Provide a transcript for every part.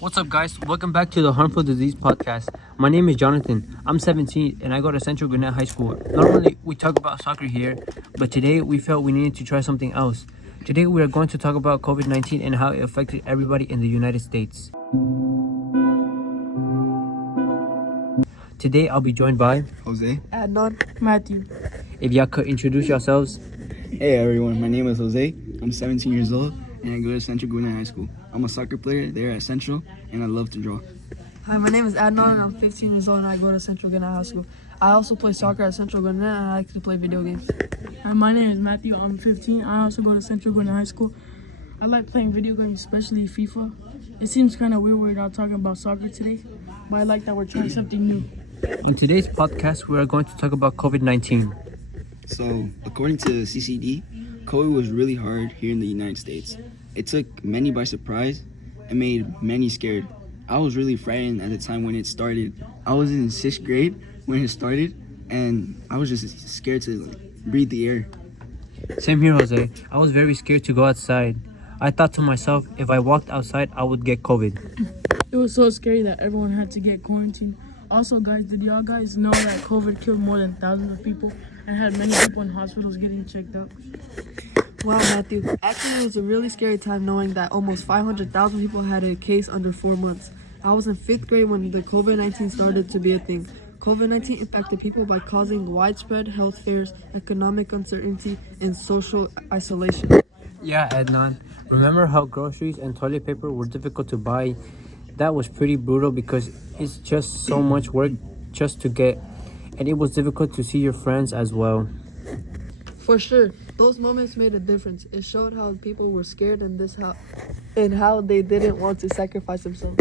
What's up, guys? Welcome back to the Harmful Disease Podcast. My name is Jonathan. I'm 17 and I go to Central Gwinnett High School. Normally, we talk about soccer here, but today we felt we needed to try something else. Today, we are going to talk about COVID-19 and how it affected everybody in the United States. Today, I'll be joined by Jose. Adnan. Matthew. If y'all could introduce yourselves. Hey everyone, my name is Jose. I'm 17 years old and I go to Central Gwinnett High School. I'm a soccer player there at Central and I love to draw. Hi, my name is Adnan and I'm 15 years old and I go to Central Gwinnett High School. I also play soccer at Central Gwinnett and I like to play video games. Hi, my name is Matthew. I'm 15. I also go to Central Gwinnett High School. I like playing video games, especially FIFA. It seems kind of weird we're not talking about soccer today, but I like that we're trying something new. In today's podcast, we are going to talk about COVID-19. So, according to CCD, COVID was really hard here in the United States. It took many by surprise and made many scared. I was really frightened at the time when it started. I was in 6th grade when it started and I was just scared to breathe the air. Same here, Jose. I was very scared to go outside. I thought to myself, if I walked outside, I would get COVID. It was so scary that everyone had to get quarantined. Also, guys, did y'all guys know that COVID killed more than thousands of people and had many people in hospitals getting checked out? Wow, Matthew. Actually, it was a really scary time knowing that almost 500,000 people had a case under 4 months. I was in 5th grade when the COVID-19 started to be a thing. COVID-19 impacted people by causing widespread health fears, economic uncertainty, and social isolation. Yeah, Adnan. Remember how groceries and toilet paper were difficult to buy? That was pretty brutal because it's just so much work just to get, and it was difficult to see your friends as well. For sure, those moments made a difference. It showed how people were scared and how they didn't want to sacrifice themselves.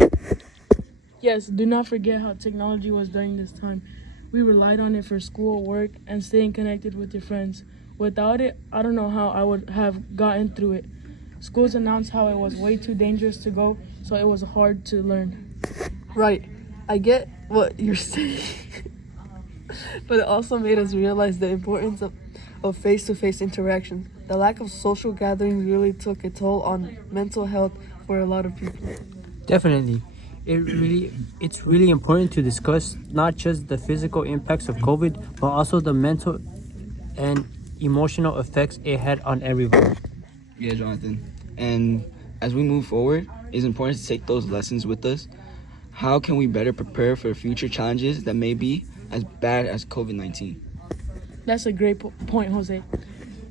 Yes, do not forget how technology was during this time. We relied on it for school, work, and staying connected with your friends. Without it, I don't know how I would have gotten through it. Schools announced how it was way too dangerous to go, so it was hard to learn. Right, I get what you're saying. But it also made us realize the importance of face-to-face interactions. The lack of social gatherings really took a toll on mental health for a lot of people. Definitely. It's really important to discuss not just the physical impacts of COVID, but also the mental and emotional effects it had on everyone. Yeah, Jonathan. And as we move forward, it's important to take those lessons with us. How can we better prepare for future challenges that may be as bad as COVID-19? That's a great point, Jose.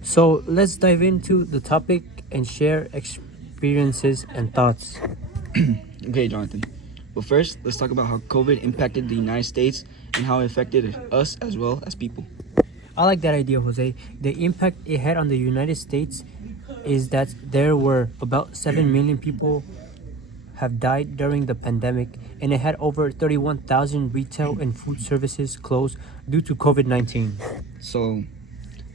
So let's dive into the topic and share experiences and thoughts. Okay, Jonathan. But first, let's talk about how COVID impacted the United States and how it affected us as well as people. I like that idea, Jose. The impact it had on the United States is that there were about 7 million people have died during the pandemic, and it had over 31,000 retail and food services closed due to COVID-19. So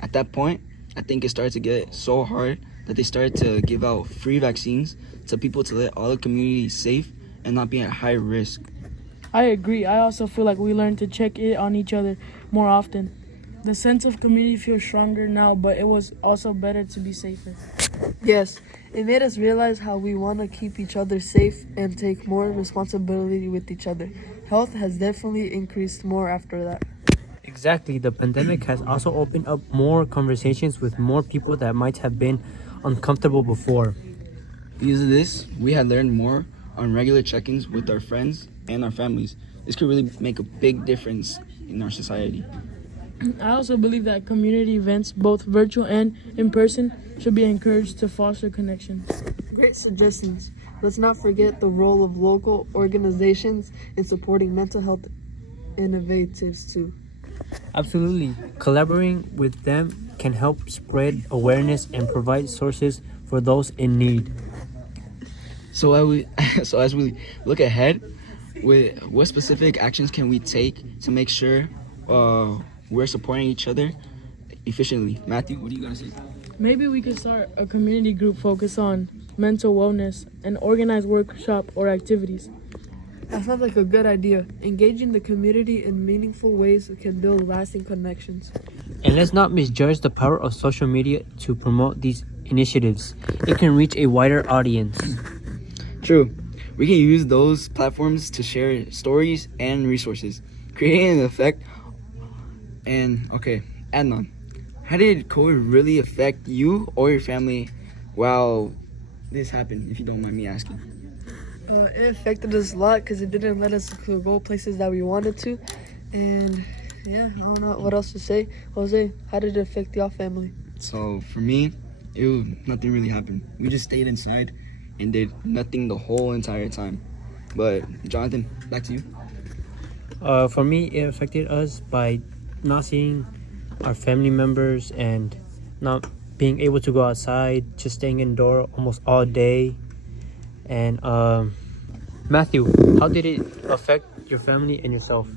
at that point, I think it started to get so hard that they started to give out free vaccines to people to let all the community safe and not be at high risk. I agree. I also feel like we learned to check in on each other more often. The sense of community feels stronger now, but it was also better to be safer. Yes, it made us realize how we want to keep each other safe and take more responsibility with each other. Health has definitely increased more after that. Exactly. The pandemic has also opened up more conversations with more people that might have been uncomfortable before. Because of this, we had learned more on regular check-ins with our friends and our families. This could really make a big difference in our society. I also believe that community events, both virtual and in person, should be encouraged to foster connections. Great suggestions. Let's not forget the role of local organizations in supporting mental health innovatives too. Absolutely. Collaborating with them can help spread awareness and provide sources for those in need. So as we look ahead, what specific actions can we take to make sure we're supporting each other efficiently? Matthew, what are you gonna say? Maybe we could start a community group focused on mental wellness and organize workshop or activities. That sounds like a good idea. Engaging the community in meaningful ways can build lasting connections. And let's not misjudge the power of social media to promote these initiatives. It can reach a wider audience. True. We can use those platforms to share stories and resources, creating an effect. And okay, Adnan, how did COVID really affect you or your family while this happened, if you don't mind me asking? It affected us a lot because it didn't let us go places that we wanted to. And yeah, I don't know what else to say. Jose, how did it affect your family? So for me, nothing really happened. We just stayed inside and did nothing the whole entire time. But Jonathan, back to you. For me, it affected us by not seeing our family members and not being able to go outside, just staying indoor almost all day. And Matthew, how did it affect your family and yourself?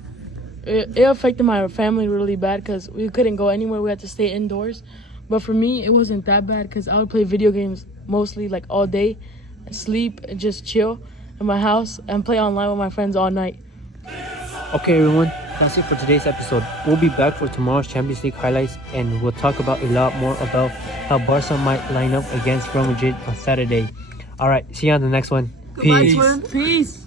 It affected my family really bad because we couldn't go anywhere. We had to stay indoors. But for me, it wasn't that bad because I would play video games mostly like all day, sleep, and just chill in my house and play online with my friends all night. Okay, everyone, that's it for today's episode. We'll be back for tomorrow's Champions League highlights, and we'll talk about a lot more about how Barca might line up against Real Madrid on Saturday. All right, see you on the next one. Goodbye, Peace. twin. Peace.